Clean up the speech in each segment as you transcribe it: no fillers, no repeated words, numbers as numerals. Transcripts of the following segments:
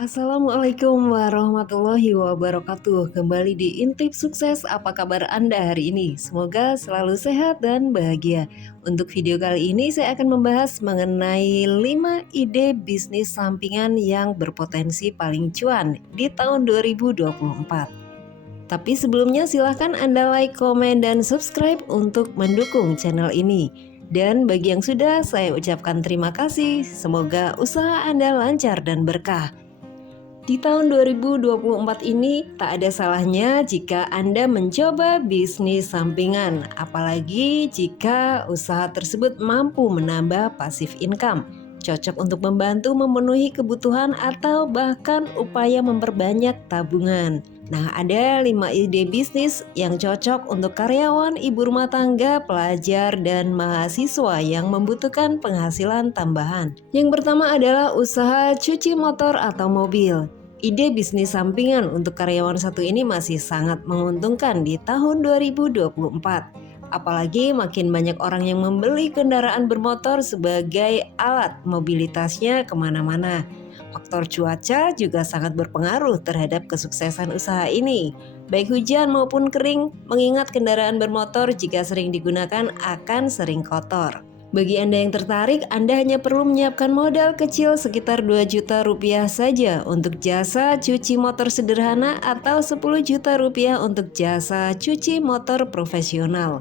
Assalamualaikum warahmatullahi wabarakatuh. Kembali di Intip Sukses. Apa kabar Anda hari ini? Semoga selalu sehat dan bahagia. Untuk video kali ini saya akan membahas mengenai 5 ide bisnis sampingan yang berpotensi paling cuan di tahun 2024. Tapi sebelumnya silahkan Anda like, komen, dan subscribe untuk mendukung channel ini. Dan bagi yang sudah, saya ucapkan terima kasih. Semoga usaha Anda lancar dan berkah. Di tahun 2024 ini tak ada salahnya jika Anda mencoba bisnis sampingan, apalagi jika usaha tersebut mampu menambah passive income, cocok untuk membantu memenuhi kebutuhan atau bahkan upaya memperbanyak tabungan. Nah, ada 5 ide bisnis yang cocok untuk karyawan, ibu rumah tangga, pelajar, dan mahasiswa yang membutuhkan penghasilan tambahan. Yang pertama adalah usaha cuci motor atau mobil. Ide bisnis sampingan untuk karyawan satu ini masih sangat menguntungkan di tahun 2024. Apalagi makin banyak orang yang membeli kendaraan bermotor sebagai alat mobilitasnya kemana-mana. Faktor cuaca juga sangat berpengaruh terhadap kesuksesan usaha ini. Baik hujan maupun kering, mengingat kendaraan bermotor jika sering digunakan akan sering kotor. Bagi Anda yang tertarik, Anda hanya perlu menyiapkan modal kecil sekitar 2 juta rupiah saja untuk jasa cuci motor sederhana atau 10 juta rupiah untuk jasa cuci motor profesional.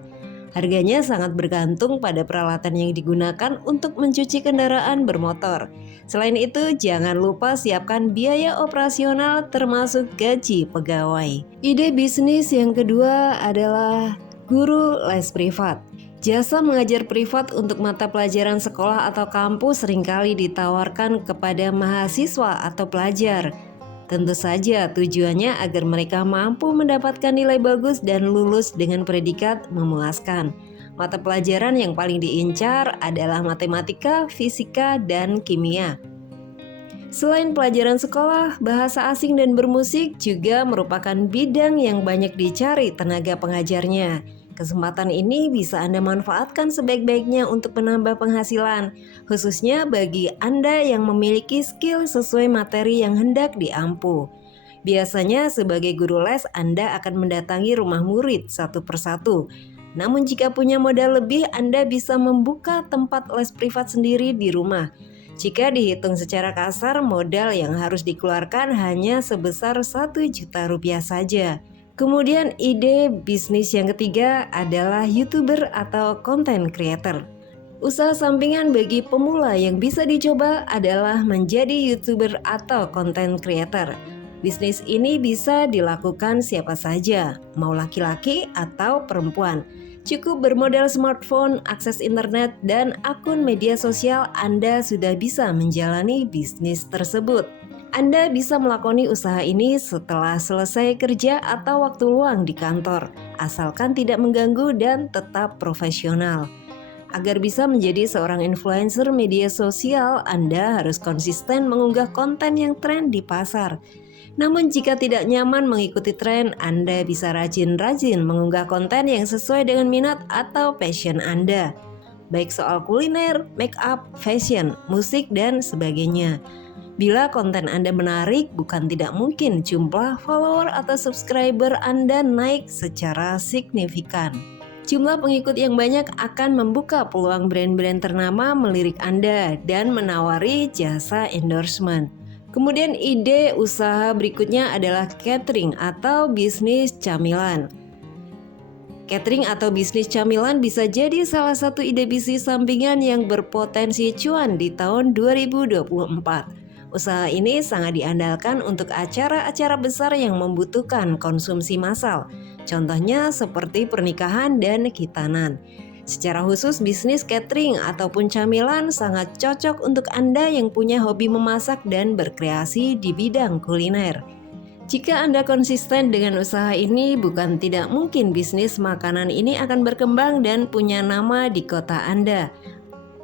Harganya sangat bergantung pada peralatan yang digunakan untuk mencuci kendaraan bermotor. Selain itu, jangan lupa siapkan biaya operasional termasuk gaji pegawai. Ide bisnis yang kedua adalah guru les privat. Jasa mengajar privat untuk mata pelajaran sekolah atau kampus seringkali ditawarkan kepada mahasiswa atau pelajar. Tentu saja tujuannya agar mereka mampu mendapatkan nilai bagus dan lulus dengan predikat memuaskan. Mata pelajaran yang paling diincar adalah matematika, fisika, dan kimia. Selain pelajaran sekolah, bahasa asing dan bermusik juga merupakan bidang yang banyak dicari tenaga pengajarnya. Kesempatan ini bisa Anda manfaatkan sebaik-baiknya untuk menambah penghasilan, khususnya bagi Anda yang memiliki skill sesuai materi yang hendak diampu. Biasanya sebagai guru les Anda akan mendatangi rumah murid satu persatu. Namun jika punya modal lebih, Anda bisa membuka tempat les privat sendiri di rumah. Jika dihitung secara kasar, modal yang harus dikeluarkan hanya sebesar 1 juta rupiah saja. Kemudian ide bisnis yang ketiga adalah YouTuber atau content creator. Usaha sampingan bagi pemula yang bisa dicoba adalah menjadi YouTuber atau content creator. Bisnis ini bisa dilakukan siapa saja, mau laki-laki atau perempuan. Cukup bermodal smartphone, akses internet, dan akun media sosial, Anda sudah bisa menjalani bisnis tersebut. Anda bisa melakoni usaha ini setelah selesai kerja atau waktu luang di kantor, asalkan tidak mengganggu dan tetap profesional. Agar bisa menjadi seorang influencer media sosial, Anda harus konsisten mengunggah konten yang tren di pasar. Namun jika tidak nyaman mengikuti tren, Anda bisa rajin-rajin mengunggah konten yang sesuai dengan minat atau passion Anda. Baik soal kuliner, make up, fashion, musik, dan sebagainya. Bila konten Anda menarik, bukan tidak mungkin jumlah follower atau subscriber Anda naik secara signifikan. Jumlah pengikut yang banyak akan membuka peluang brand-brand ternama melirik Anda dan menawari jasa endorsement. Kemudian ide usaha berikutnya adalah catering atau bisnis camilan. Catering atau bisnis camilan bisa jadi salah satu ide bisnis sampingan yang berpotensi cuan di tahun 2024. Usaha ini sangat diandalkan untuk acara-acara besar yang membutuhkan konsumsi massal. Contohnya seperti pernikahan dan khitanan. Secara khusus bisnis catering ataupun camilan sangat cocok untuk Anda yang punya hobi memasak dan berkreasi di bidang kuliner. Jika Anda konsisten dengan usaha ini, bukan tidak mungkin bisnis makanan ini akan berkembang dan punya nama di kota Anda.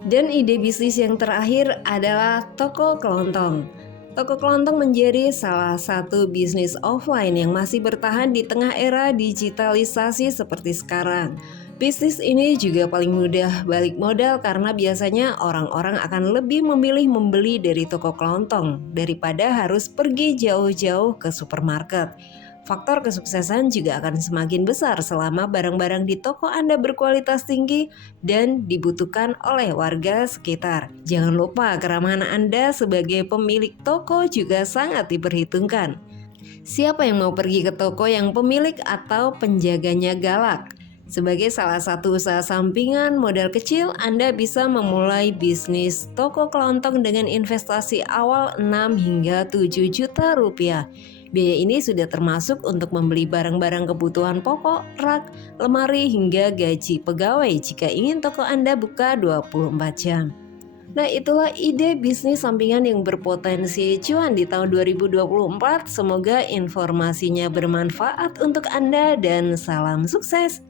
Dan ide bisnis yang terakhir adalah toko kelontong. Toko kelontong menjadi salah satu bisnis offline yang masih bertahan di tengah era digitalisasi seperti sekarang. Bisnis ini juga paling mudah balik modal karena biasanya orang-orang akan lebih memilih membeli dari toko kelontong daripada harus pergi jauh-jauh ke supermarket. Faktor kesuksesan juga akan semakin besar selama barang-barang di toko Anda berkualitas tinggi dan dibutuhkan oleh warga sekitar. Jangan lupa keramahan Anda sebagai pemilik toko juga sangat diperhitungkan. Siapa yang mau pergi ke toko yang pemilik atau penjaganya galak? Sebagai salah satu usaha sampingan modal kecil, Anda bisa memulai bisnis toko kelontong dengan investasi awal 6 hingga 7 juta rupiah. Biaya ini sudah termasuk untuk membeli barang-barang kebutuhan pokok, rak, lemari, hingga gaji pegawai jika ingin toko Anda buka 24 jam. Nah, itulah ide bisnis sampingan yang berpotensi cuan di tahun 2024. Semoga informasinya bermanfaat untuk Anda dan salam sukses.